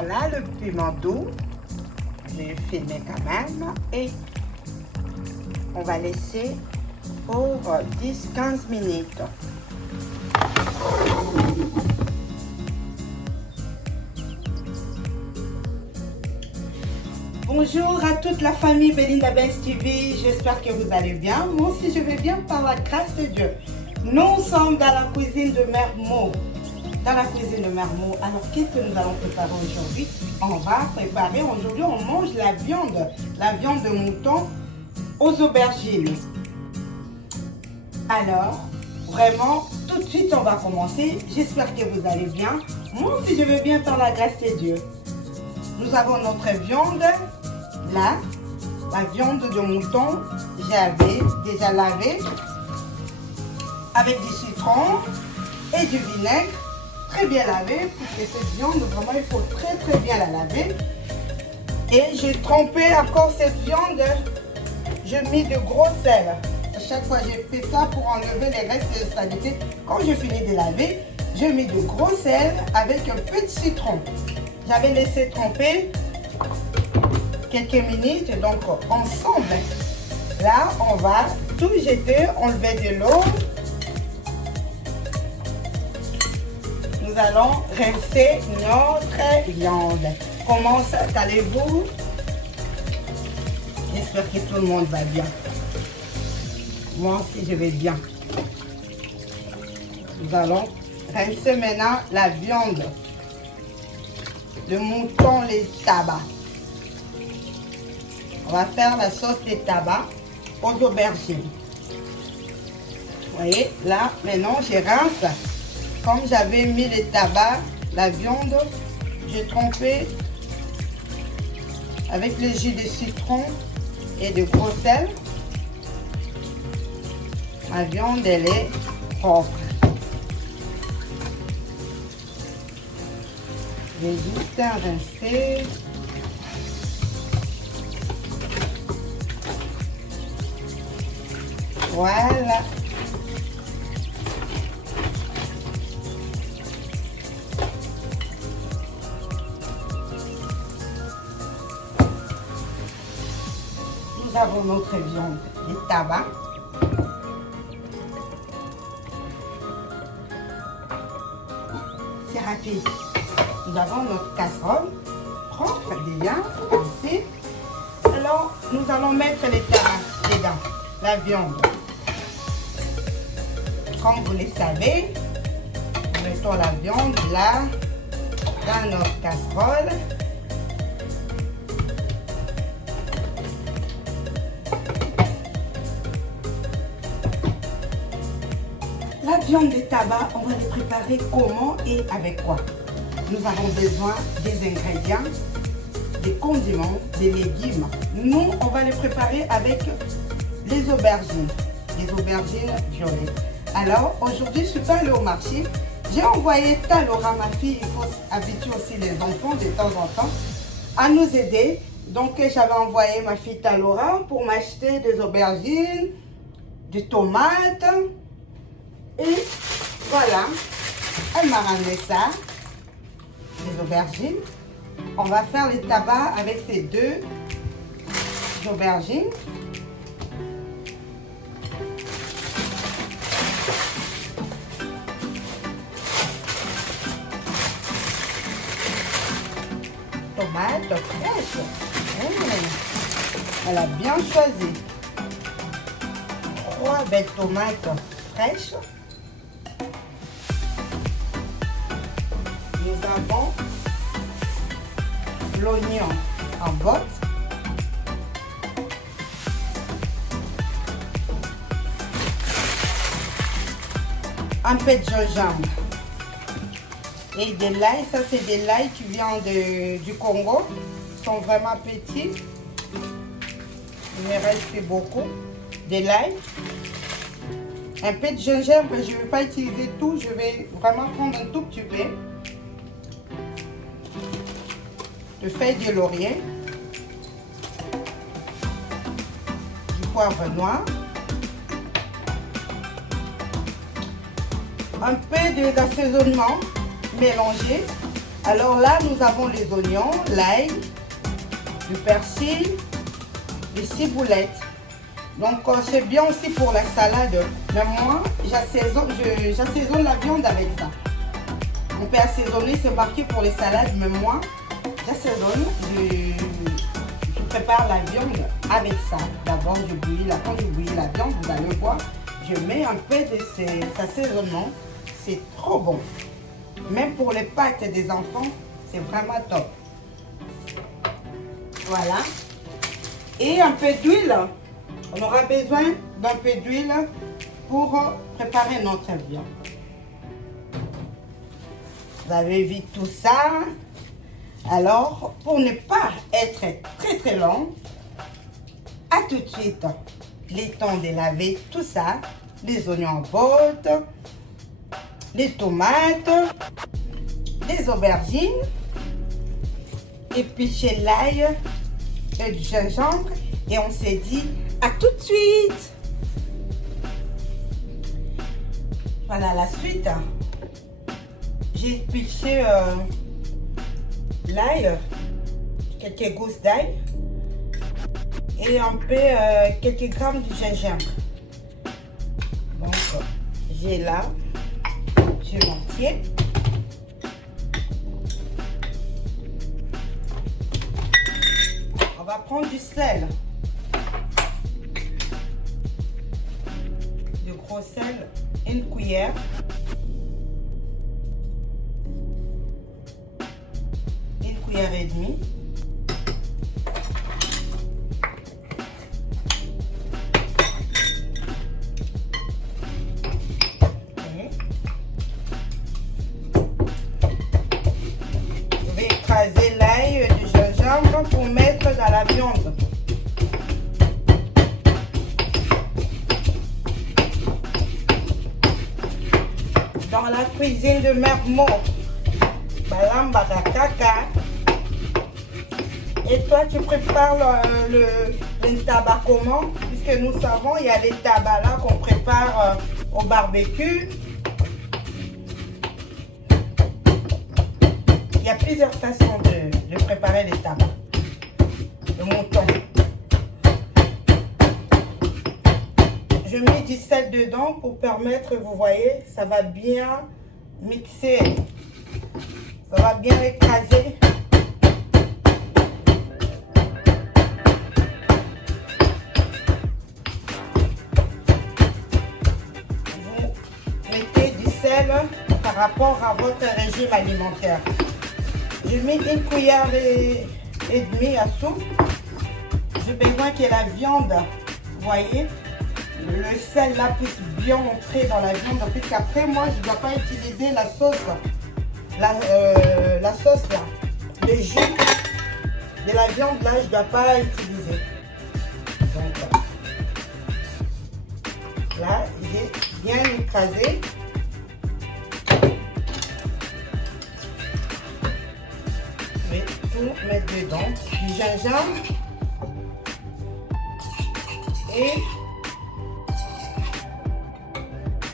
Voilà le piment doux. Je vais filmer quand même. Et on va laisser pour 10-15 minutes. Bonjour à toute la famille Belinda Benz TV, j'espère que vous allez bien. Moi aussi je vais bien par la grâce de Dieu. Nous sommes dans la cuisine de Mère Mo. Dans la cuisine de Mère Mo. Alors qu'est-ce que nous allons préparer aujourd'hui? On va préparer, aujourd'hui on mange la viande de mouton aux aubergines. Alors, vraiment, tout de suite on va commencer. J'espère que vous allez bien. Moi aussi je vais bien par la grâce de Dieu. Nous avons notre viande. Là, la viande de mouton, j'avais déjà lavé avec du citron et du vinaigre, très bien lavé, puisque cette viande, vraiment, il faut très bien la laver. Et j'ai trempé encore cette viande, j'ai mis de gros sel. À chaque fois, j'ai fait ça pour enlever les restes de saleté. Quand j'ai fini de laver, j'ai mis de gros sel avec un peu de citron. J'avais laissé tremper quelques minutes, donc ensemble, là, on va tout jeter, enlever de l'eau. Nous allons rincer notre viande. Comment allez-vous? J'espère que tout le monde va bien. Moi aussi, je vais bien. Nous allons rincer maintenant la viande. Le mouton, les tabacs. On va faire la sauce de tabac aux aubergines. Vous voyez, là, maintenant, je rince. Comme j'avais mis les tabacs, la viande, j'ai trempé avec le jus de citron et de gros sel. Ma viande, elle est propre. Je vais juste rincer. Voilà. Nous avons notre viande de tabac. C'est rapide. Nous avons notre casserole propre déjà. Ainsi. Alors, nous allons mettre les tabacs dedans, la viande. Comme vous le savez, nous mettons la viande là, dans notre casserole. La viande de tabac, on va les préparer comment et avec quoi? Nous avons besoin des ingrédients, des condiments, des légumes. Nous, on va les préparer avec les aubergines violettes. Alors, aujourd'hui, je suis pas allée au marché. J'ai envoyé Talora, ma fille, il faut habituer aussi les enfants de temps en temps à nous aider. Donc, j'avais envoyé ma fille Talora pour m'acheter des aubergines, des tomates. Et voilà, elle m'a ramené ça, des aubergines. On va faire les tabacs avec ces deux aubergines. Tomates fraîches. Elle a bien choisi. 3 belles tomates fraîches. Nous avons l'oignon en botte. Un peu de gingembre. Et de l'ail, ça c'est de l'ail qui vient du Congo. Ils sont vraiment petits. Il me reste beaucoup. De l'ail. Un peu de gingembre, je ne vais pas utiliser tout. Je vais vraiment prendre un tout petit peu. De feuilles de laurier. Du poivre noir. Un peu d'assaisonnement mélangé Alors là, nous avons les oignons, l'ail, du persil, des ciboulettes. Donc c'est bien aussi pour la salade. Mais moi, j'assaisonne la viande avec ça. On peut assaisonner, c'est marqué pour les salades, mais moi, j'assaisonne, je prépare la viande avec ça. D'abord, quand je bouillis la viande, vous allez voir, je mets un peu de ces assaisonnements. C'est trop bon. Même pour les pâtes des enfants, c'est vraiment top. Voilà. Et un peu d'huile. On aura besoin d'un peu d'huile pour préparer notre viande. Vous avez vu tout ça. Alors, pour ne pas être très long, à tout de suite. Les temps de laver tout ça. Les oignons en botte, les tomates, les aubergines, éplucher l'ail et du gingembre. Et on s'est dit à tout de suite. Voilà la suite. J'ai épluché l'ail, quelques gousses d'ail et un peu quelques grammes de gingembre. Donc j'ai là du entier. On va prendre du sel. Du gros sel, une cuillère. Une cuillère et demie. Je vais écraser l'ail et du gingembre pour mettre dans la viande. Dans la cuisine de Mère Mo, Balamba Kaka. Et toi, tu prépares le tabac comment? Puisque nous savons, il y a les tabacs là qu'on prépare au barbecue. Il y a plusieurs façons de préparer les tabacs. Le mouton. Je mets du sel dedans pour permettre, vous voyez, ça va bien mixer. Ça va bien écraser. Vous mettez du sel par rapport à votre régime alimentaire. Je mets une cuillère et demie à soupe. J'ai besoin que la viande, vous voyez, le sel là puisse bien entrer dans la viande. Puisqu'après, moi, je ne dois pas utiliser la sauce. La sauce là, le jus de la viande là, je ne dois pas utiliser. Donc là, j'ai bien écrasé. Je vais tout mettre dedans. Du gingembre et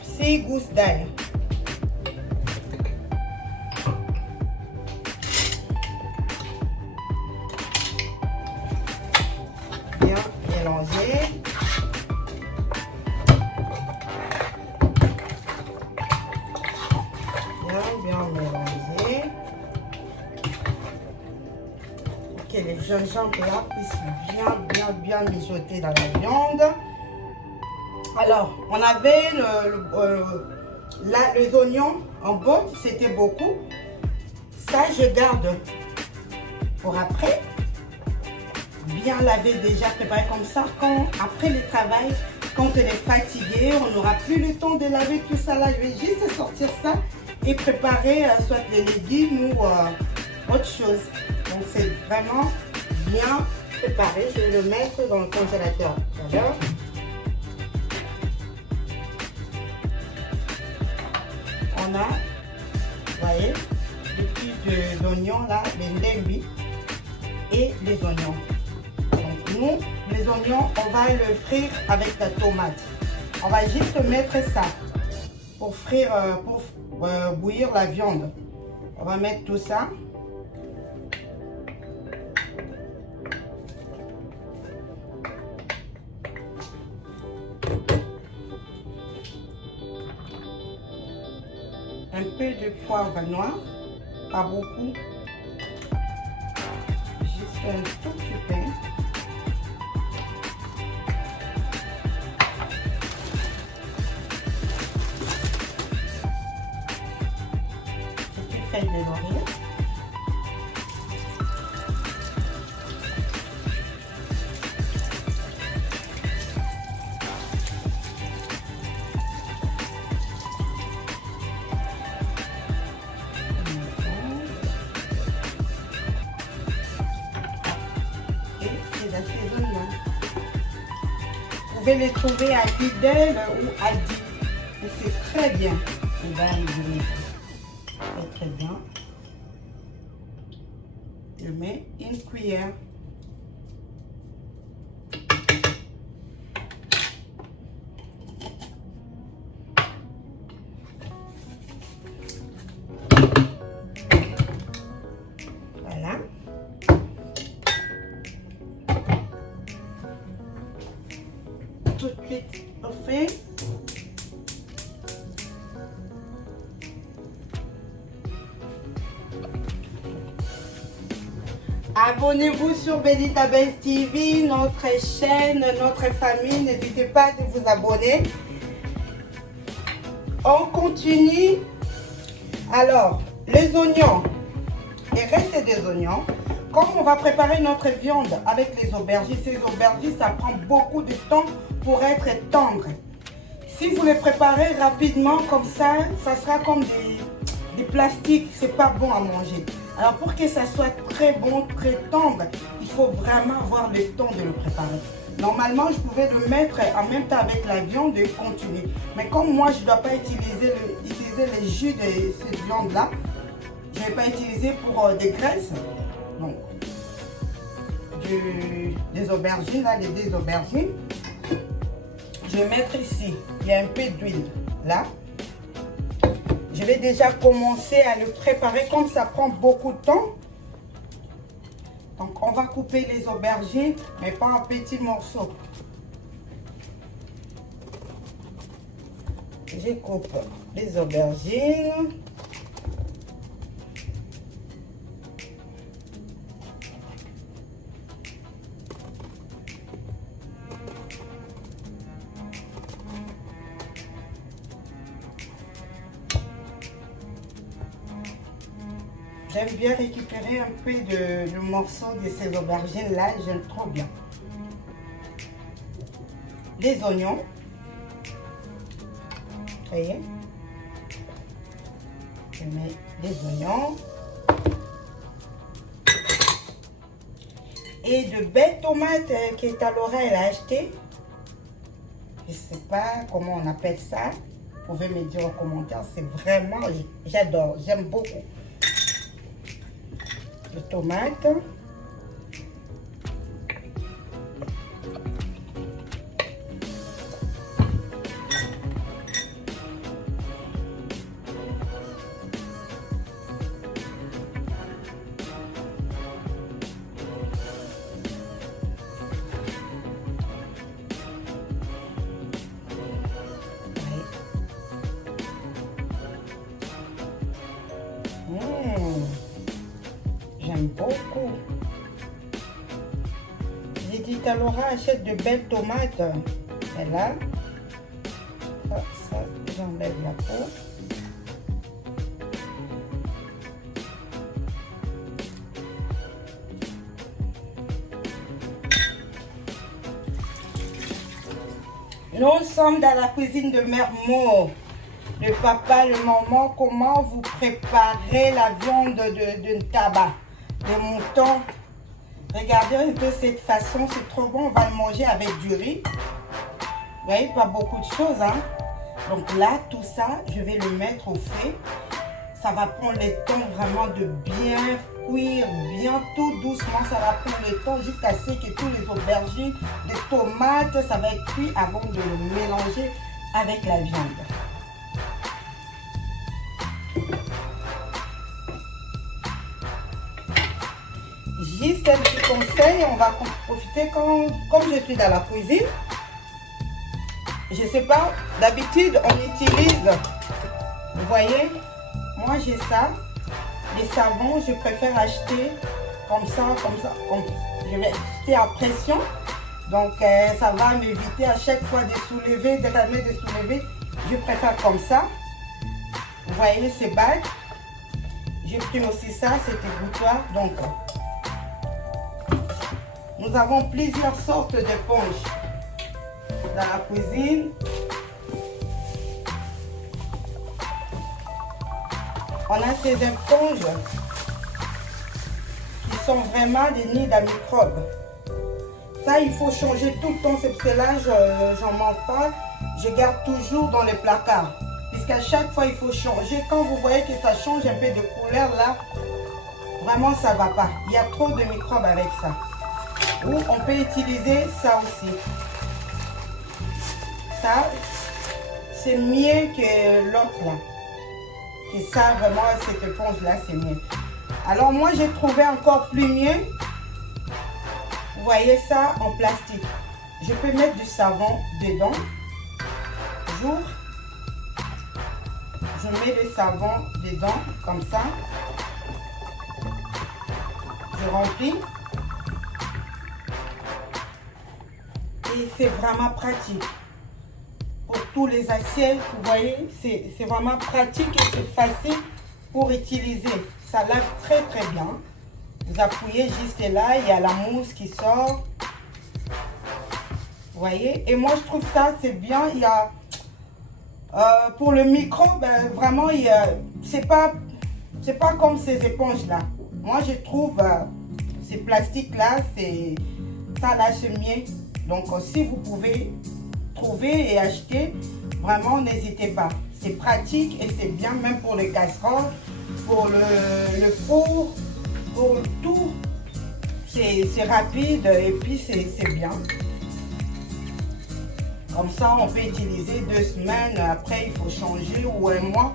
6 gousses d'ail. Bien mélanger. Bien mélanger. Pour que les gingembre là puissent bien mijoter dans la viande. Alors, on avait les oignons en botte, c'était beaucoup. Ça, je garde pour après. Bien laver déjà, préparer comme ça. Après le travail, quand on est fatigué, on n'aura plus le temps de laver tout ça là. Je vais juste sortir ça et préparer soit les légumes ou autre chose. Donc, c'est vraiment bien préparé. Je vais le mettre dans le congélateur. D'accord? On a, vous voyez, le petit d'oignons là, les ndembi et les oignons. Donc nous, les oignons, on va le frire avec la tomate. On va juste mettre ça pour frire, pour bouillir la viande. On va mettre tout ça. un peu de poivre noir, pas beaucoup, juste un tout petit peu. Feuille de laurier. Et c'est l'assaisonnement. Vous pouvez les trouver à Lidl ou à Aldi. Et c'est très bien. On va les très bien. Je mets une cuillère. Voilà. Tout de suite, on fait. Abonnez-vous sur Benita Benz TV, notre chaîne, notre famille. N'hésitez pas à vous abonner. On continue. Alors, les oignons. Il reste des oignons. Comme on va préparer notre viande avec les aubergines, ces aubergines, ça prend beaucoup de temps pour être tendre. Si vous les préparez rapidement comme ça sera comme des plastiques. C'est pas bon à manger. Alors pour que ça soit très bon, très tendre, il faut vraiment avoir le temps de le préparer. Normalement, je pouvais le mettre en même temps avec la viande et continuer. Mais comme moi, je ne dois pas utiliser le jus de cette viande-là, je ne vais pas utiliser pour des graisses. Donc, des aubergines, là, les deux aubergines. Je vais mettre ici, il y a un peu d'huile là. Je vais déjà commencer à le préparer comme ça prend beaucoup de temps. Donc on va couper les aubergines, mais pas en petits morceaux. Je coupe les aubergines. J'aime bien récupérer un peu de morceaux de ces aubergines-là, j'aime trop bien. Les oignons. Vous voyez? Je mets les oignons. Et de belles tomates que Talora elle a achetées. Je ne sais pas comment on appelle ça. Vous pouvez me dire en commentaire. C'est vraiment, j'adore, j'aime beaucoup. De tomates. J'aime beaucoup. J'ai dit Talora achète de belles tomates. Et là, ça j'enlève la peau. Nous sommes dans la cuisine de Mère Maud. Le papa, le maman, comment vous préparez la viande de tabac, de mouton. Regardez un peu cette façon, c'est trop bon, on va le manger avec du riz. Vous voyez, pas beaucoup de choses, hein. Donc là, tout ça, je vais le mettre au feu. Ça va prendre le temps vraiment de bien cuire, bien tout doucement. Ça va prendre le temps jusqu'à ce que tous les aubergines, les tomates, ça va être cuit avant de le mélanger avec la viande. Juste un petit conseil, on va profiter comme je suis dans la cuisine. Je sais pas, d'habitude on utilise, vous voyez, moi j'ai ça. Les savons, je préfère acheter comme ça. Je vais acheter à pression. Donc ça va m'éviter à chaque fois de soulever, de ramener, de soulever. Je préfère comme ça. Vous voyez ces bagues. J'ai pris aussi ça, cet égouttoir. Donc nous avons plusieurs sortes d'éponges dans la cuisine. On a ces éponges qui sont vraiment des nids à microbes. Ça, il faut changer tout le temps. C'est parce que là, j'en manque pas. Je garde toujours dans les placards. Puisqu'à chaque fois, il faut changer. Quand vous voyez que ça change un peu de couleur, là, vraiment, ça ne va pas. Il y a trop de microbes avec ça. Ou on peut utiliser ça aussi. Ça, c'est mieux que l'autre là. Et ça, vraiment, cette éponge-là, c'est mieux. Alors, moi, j'ai trouvé encore plus mieux. Vous voyez ça en plastique. Je peux mettre du savon dedans. J'ouvre. Je mets le savon dedans, comme ça. Je remplis. Et c'est vraiment pratique. Pour tous les assiettes, vous voyez, c'est vraiment pratique et c'est facile pour utiliser. Ça lave très très bien. Vous appuyez juste là, il y a la mousse qui sort. Vous voyez, et moi je trouve ça c'est bien. Il y a pour le micro, ben, vraiment c'est pas comme ces éponges là. Moi je trouve ces plastiques là, ça là c'est mieux. Donc si vous pouvez trouver et acheter, vraiment n'hésitez pas. C'est pratique et c'est bien même pour les casseroles, pour le four, pour tout. C'est rapide et puis c'est bien. Comme ça, on peut utiliser 2 semaines. Après, il faut changer ou un mois.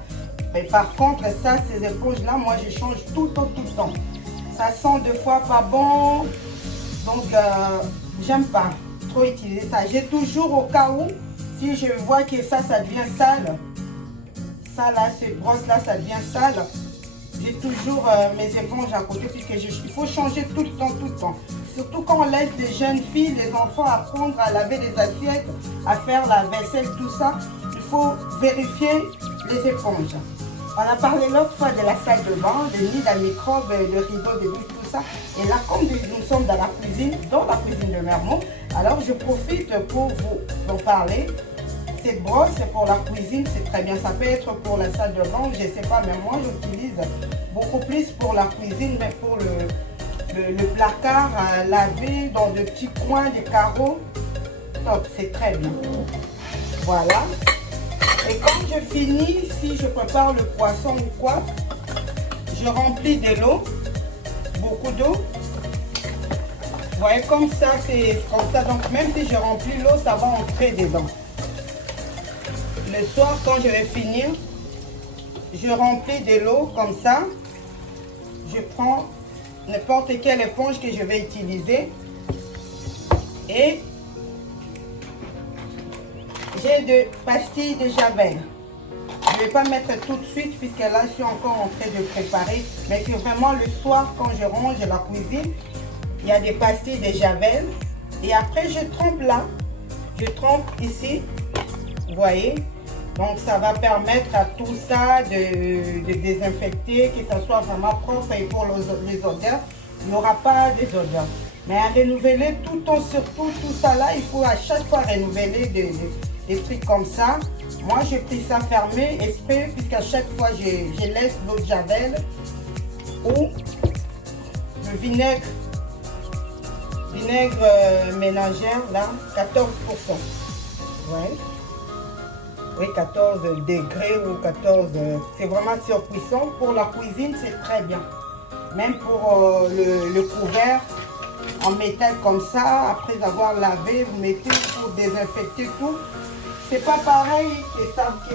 Mais par contre, ça, ces éponges-là, moi, je change tout le temps. Ça sent 2 fois pas bon. Donc, j'aime pas trop utiliser ça. J'ai toujours au cas où, si je vois que ça devient sale. Ça, là, ces brosses-là, ça devient sale. J'ai toujours mes éponges à côté puisque il faut changer tout le temps. Surtout quand on laisse les jeunes filles, les enfants apprendre à laver les assiettes, à faire la vaisselle, tout ça. Il faut vérifier les éponges. On a parlé l'autre fois de la salle de bain, des nids à microbes, le rideau de douche, tout ça. Et là, comme nous sommes dans la cuisine de Mermont, alors je profite pour vous en parler. Cette brosse, c'est pour la cuisine, c'est très bien. Ça peut être pour la salle de bain, je ne sais pas, mais moi j'utilise beaucoup plus pour la cuisine, mais pour le placard à laver dans de petits coins, des carreaux. Top, c'est très bien. Voilà. Et quand je finis, si je prépare le poisson ou quoi, je remplis de l'eau, beaucoup d'eau. Vous voyez, comme ça, c'est comme ça. Donc même si je remplis l'eau, ça va entrer dedans. Le soir, quand je vais finir, je remplis de l'eau comme ça. Je prends n'importe quelle éponge que je vais utiliser. Et j'ai des pastilles de javel. Je ne vais pas mettre tout de suite puisque là, je suis encore en train de préparer. Mais c'est vraiment le soir, quand je range la cuisine, il y a des pastilles de javel. Et après, je trempe là. Je trempe ici. Vous voyez? Donc, ça va permettre à tout ça de désinfecter, que ça soit vraiment propre. Et pour les odeurs, il n'y aura pas des odeurs. Mais à renouveler tout le temps, surtout tout ça là, il faut à chaque fois renouveler des trucs comme ça. Moi, j'ai pris ça fermé, exprès, puisqu'à chaque fois, je laisse l'eau de javel ou le vinaigre ménagère, là, 14%. Ouais. Oui, 14 degrés ou 14, c'est vraiment surpuissant. Pour la cuisine, c'est très bien. Même pour le couvert en métal comme ça, après avoir lavé, vous mettez pour désinfecter tout. C'est pas pareil que ça, que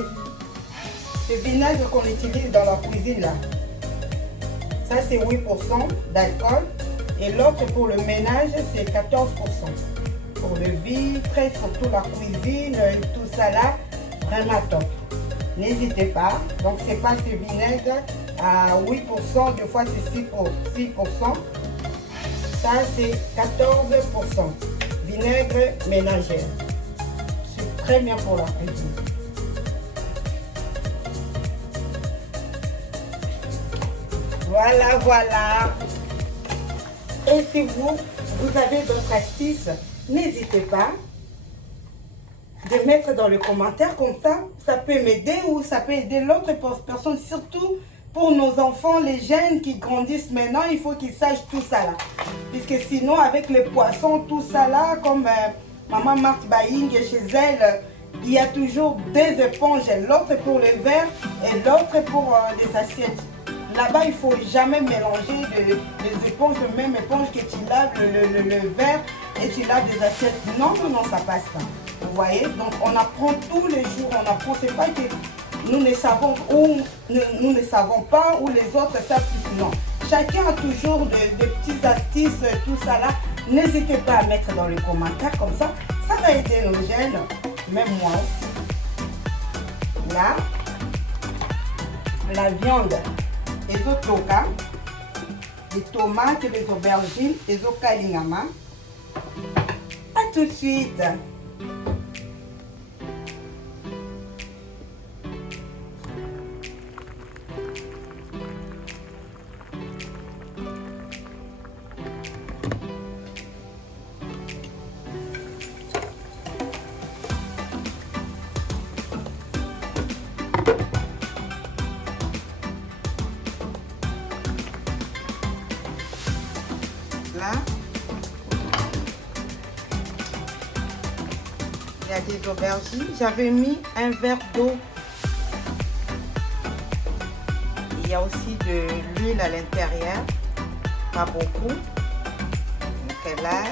le vinaigre qu'on utilise dans la cuisine là. Ça, c'est 8% d'alcool. Et l'autre pour le ménage, c'est 14%. Pour le vitre, surtout la cuisine, tout ça là. Vraiment top. n'hésitez pas. Donc c'est pas ce vinaigre à 8%, deux fois c'est 6%. Ça c'est 14%. Vinaigre ménager. C'est très bien pour la cuisine. Voilà, voilà. Et si vous avez d'autres astuces, n'hésitez pas de mettre dans les commentaires, comme ça peut m'aider ou ça peut aider l'autre personne, surtout pour nos enfants, les jeunes qui grandissent maintenant, il faut qu'ils sachent tout ça là. Puisque sinon, avec les poissons, tout ça là, comme maman Marthe Baing chez elle, il y a toujours des éponges, l'autre pour les verres et l'autre pour les assiettes. Là-bas, il ne faut jamais mélanger les éponges, la même éponge que tu laves le verre et tu laves des assiettes. Non, non, non, ça passe pas. Vous voyez? Donc, on apprend tous les jours, on apprend. C'est pas que nous ne savons ou nous ne savons pas ou les autres savent plus. Non. Chacun a toujours des petites astuces, tout ça là. N'hésitez pas à mettre dans les commentaires comme ça. Ça va aider nos jeunes, même moi aussi. Là, la viande. Les otoka, les tomates, les aubergines, les okalingama. À tout de suite. Là, il y a des aubergines. J'avais mis un verre d'eau. Il y a aussi de l'huile à l'intérieur, pas beaucoup. Donc là,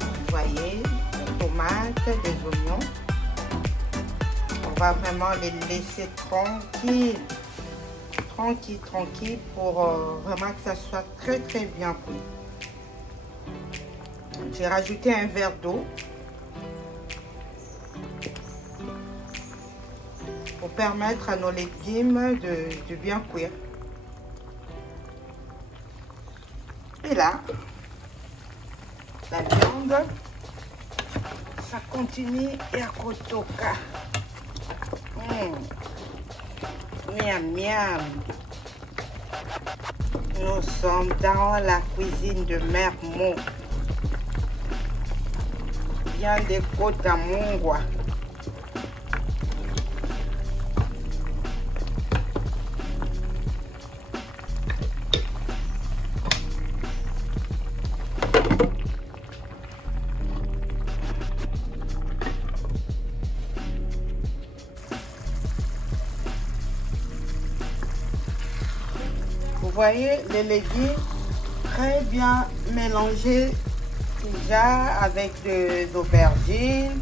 vous voyez, des tomates, des oignons. On va vraiment les laisser tranquilles. Tranquille pour vraiment que ça soit très bien cuit. J'ai rajouté un verre d'eau pour permettre à nos légumes de bien cuire. Et là, la viande, ça continue et à kotoka. Miam, miam. Nous sommes dans la cuisine de Mère Mo. Bien des côtes à Mongwa. Vous voyez les légumes très bien mélangés déjà avec des aubergines.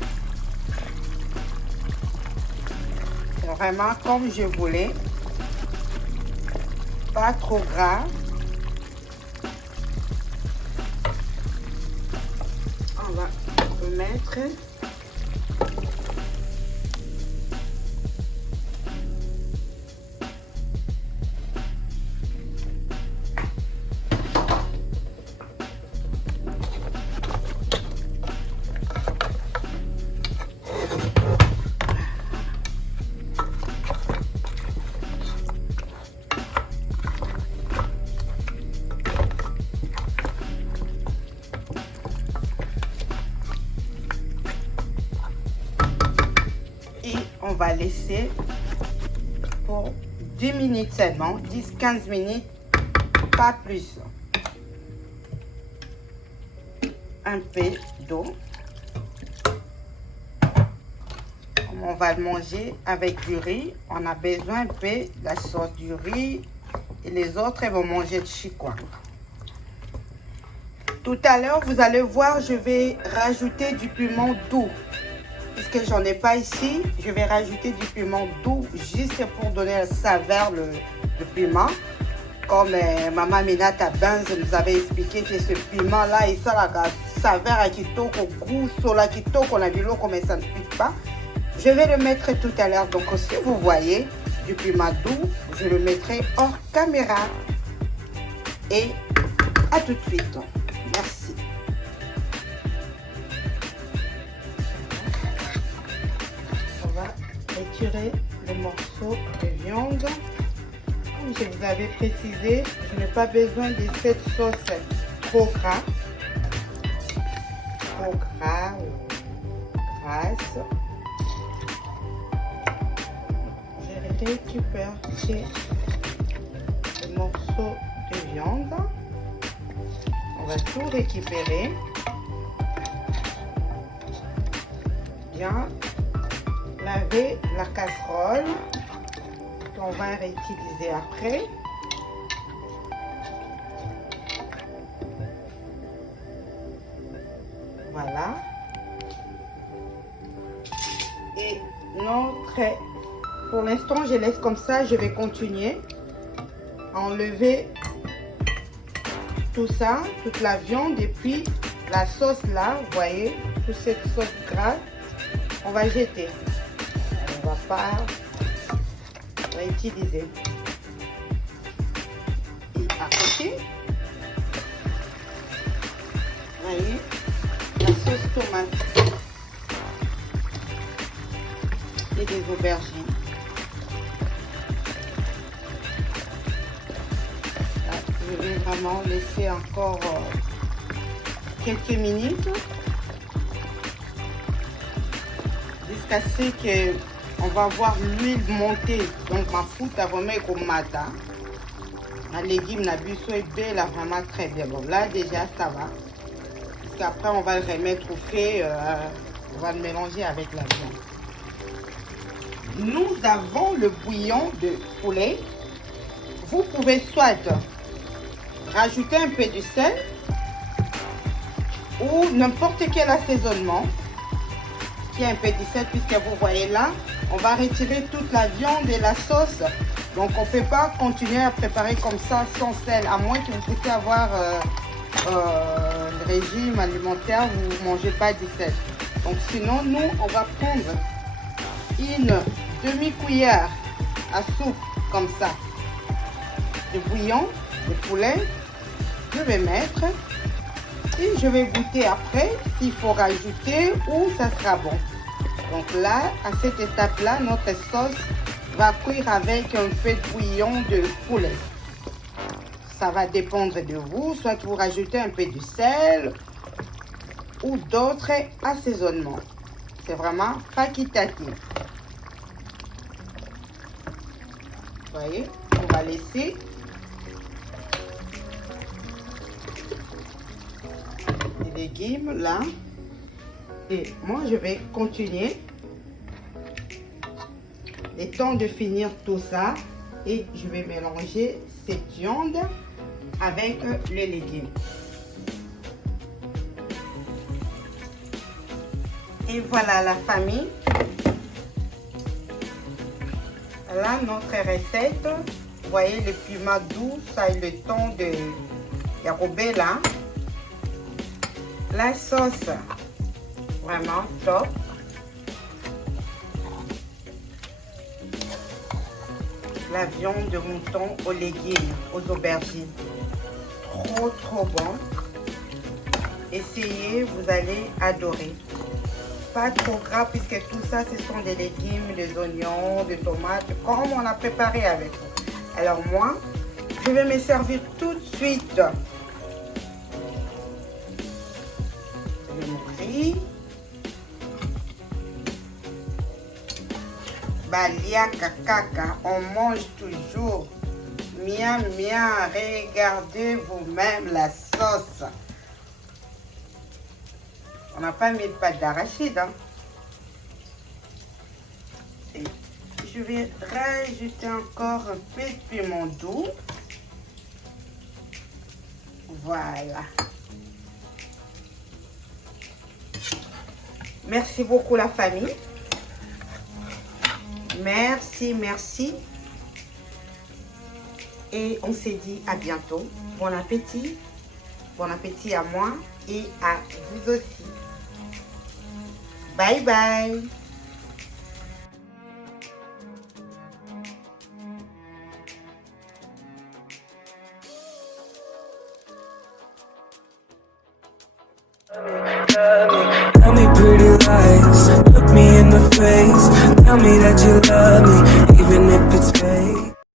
C'est vraiment comme je voulais. Pas trop gras. On va mettre on va laisser pour 10 minutes seulement, 10-15 minutes, pas plus. Un peu d'eau. On va le manger avec du riz. On a besoin un peu de la sauce du riz et les autres vont manger de chikwa. Tout à l'heure, vous allez voir, je vais rajouter du piment doux. Puisque j'en ai pas ici, je vais rajouter du piment doux juste pour donner la saveur, le piment. Comme Maman Minata Benz nous avait expliqué que ce piment-là, il sent la saveur à kitoko, goût sur la kitoko, on a dit l'eau comme ça ne pique pas. Je vais le mettre tout à l'heure. Donc si vous voyez du piment doux, je le mettrai hors caméra. Et à tout de suite. Merci. On va étirer le morceau de viande. Comme je vous avais précisé, je n'ai pas besoin de cette sauce trop gras. Trop gras ou grasse. Je récupère le morceau de viande. On va tout récupérer. Bien laver la casserole qu'on va réutiliser après. Voilà. Et pour l'instant, je laisse comme ça. Je vais continuer à enlever tout ça, toute la viande et puis la sauce là, vous voyez, toute cette sauce grasse, on va jeter. On va pas réutiliser. Et à côté, vous voyez, la sauce tomate et des aubergines. Là, je vais vraiment laisser encore quelques minutes jusqu'à ce que on va voir l'huile monter. Donc ma foute a vraiment comme matin. Ma légume n'a bu soit belle, là vraiment très bien. Bon là déjà ça va. Parce qu'après on va le remettre au feu, on va le mélanger avec la viande. Nous avons le bouillon de poulet. Vous pouvez soit rajouter un peu de sel ou n'importe quel assaisonnement qui a un peu de sel, puisque vous voyez là, on va retirer toute la viande et la sauce. Donc on ne peut pas continuer à préparer comme ça sans sel, à moins que vous puissiez avoir le régime alimentaire, vous ne mangez pas de sel. Donc sinon, nous, on va prendre une demi-cuillère à soupe comme ça de bouillon de poulet. Je vais mettre et je vais goûter après s'il faut rajouter ou ça sera bon. Donc là, à cette étape-là, notre sauce va cuire avec un peu de bouillon de poulet. Ça va dépendre de vous, soit vous rajoutez un peu de sel ou d'autres assaisonnements. C'est vraiment facultatif. Vous voyez, on va laisser les légumes là. Et moi, je vais continuer le temps de finir tout ça. Et je vais mélanger cette viande avec les légumes. Et voilà la famille. Voilà notre recette. Vous voyez le piment doux, ça a le temps de dérober là. La sauce, vraiment top. La viande de mouton aux légumes, aux aubergines. Trop bon. Essayez, vous allez adorer. Pas trop gras puisque tout ça ce sont des légumes, des oignons, des tomates, comme on a préparé avec vous. Alors moi, je vais me servir tout de suite. Le riz. Balia Kaka, on mange toujours. Miam, regardez vous-même la sauce. On n'a pas mis de pâte d'arachide. Hein. Et je vais rajouter encore un peu de piment doux. Voilà. Merci beaucoup la famille. Merci. Et on s'est dit à bientôt. Bon appétit. Bon appétit à moi et à vous aussi. Bye bye. love me. Tell me pretty lies, look me in the face. Tell me that you love me, even if it's fake.